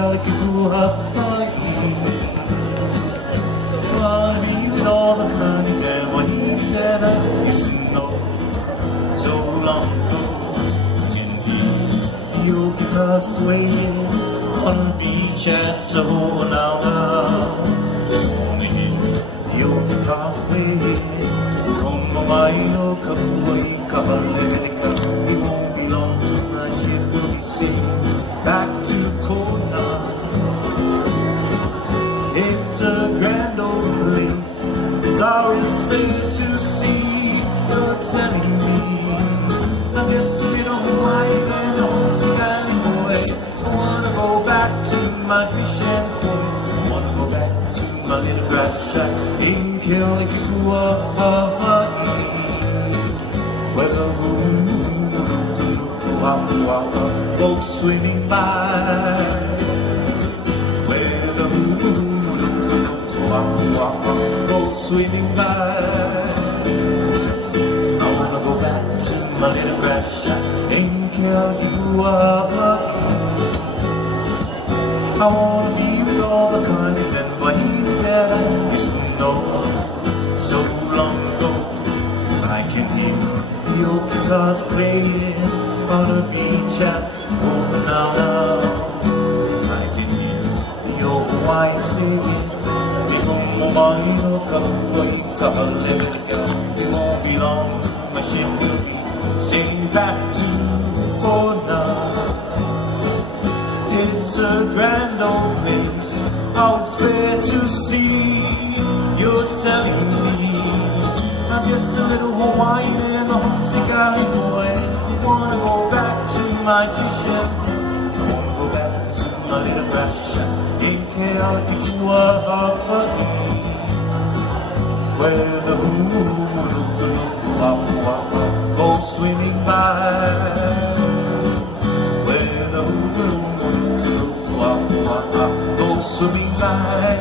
Calico Hawaii. Wanna be with all the honeys and what that I used to know so long ago. Can hear your guitar swaying on the beach at Savona. Wanna hear your guitar swaying. Como mai no kapuai kahaleka, it won't be long till my ship will be sailing back to Kona. It's a grand old place, it's always fair to see. You're telling me I'm just a little Hawaiian and a homesick anyway. I wanna go back to my fish and point. I wanna go back to my little grass shack in Kealakekua, Hawaii, where the hoo-hoo-hoo-hoo-hoo-hoo-hoo-hoo-hoo goes swimming by. Where the hoo-hoo-hoo-hoo-hoo-hoo-hoo goes swimming by. I wanna go back to my little grass shack in Kealakekua, Hawaii. I wanna be with all the kindness and wahine that I used to know so long ago. I can hear your guitars playing on the beach at Oahu. I can hear your Hawaiian singing. It won't be long till my ship will be sailing back to Kona. It's a grand old place, how it's fair to see. You're telling me I'm just a little Hawaiian and a homesick alley boy. I wanna go back to my fishing. I wanna go back to my little grass shack in Kealakekua, Hawaii, where the hoo-hoo-hoo-hoo-hoo-hoo-hoo goes swimming by. Where the hoo-hoo-hoo-hoo-hoo-hoo goes swimming by.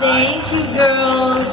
Thank you, girls.